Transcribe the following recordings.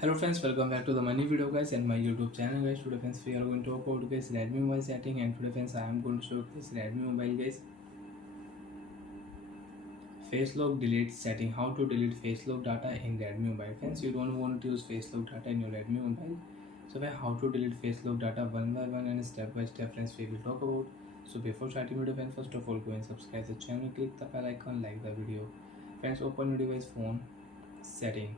Hello friends, welcome back to the money video guys and my YouTube channel guys. Today friends we are going to talk about guys Redmi mobile setting, and today friends I am going to show this Redmi mobile guys face lock delete setting. How to delete face lock data in Redmi mobile. Friends, you don't want to use face lock data in your Redmi mobile, so how to delete face lock data one by one and step by step friends we will talk about. So before starting video friends, first of all go and subscribe the channel, click the bell icon, like the video. Friends, open your device phone setting.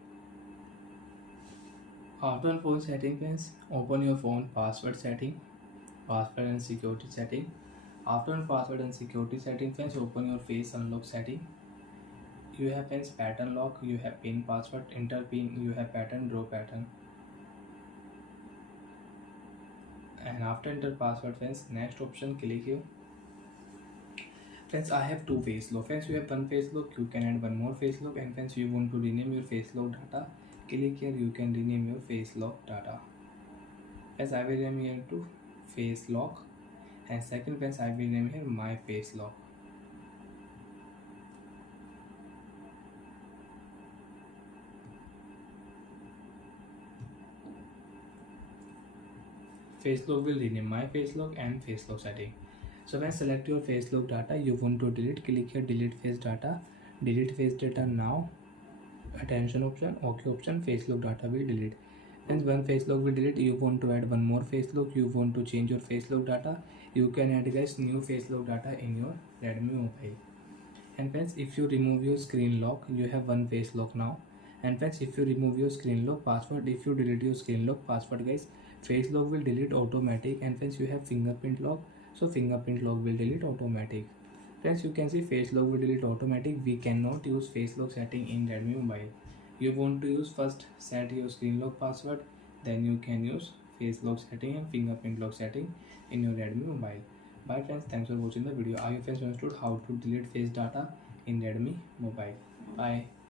After phone setting friends, open your phone password setting, password and security setting. After password and security setting friends, open your face unlock setting. You have friends pattern lock, you have pin password, enter pin, you have pattern, draw pattern. And after enter password friends, next option click here. Friends, I have two face lock. Friends, you have one face lock, you can add one more face lock, and friends you want to rename your face lock data, click here, you can rename your face lock data. As I will rename here to face lock, and second friends I will name here my face lock. Face lock will rename my face lock and face lock setting. So when select your face lock data you want to delete, click here delete face data, delete face data now, attention option, OK option, face lock data will delete. And one face lock will delete, you want to add one more face lock, you want to change your face lock data, you can add guys new face lock data in your Redmi mobile. And friends, if you remove your screen lock you have one face lock now. And friends, if you remove your screen lock password, if you delete your screen lock password guys, face lock will delete automatic. And friends, you have fingerprint lock, so fingerprint lock will delete automatic. Friends, you can see face lock will delete automatic. We cannot use face lock setting in Redmi mobile. You want to use first set your screen lock password, then you can use face lock setting and fingerprint lock setting in your Redmi mobile. Bye friends, thanks for watching the video. I hope you friends understood how to delete face data in Redmi mobile. Bye.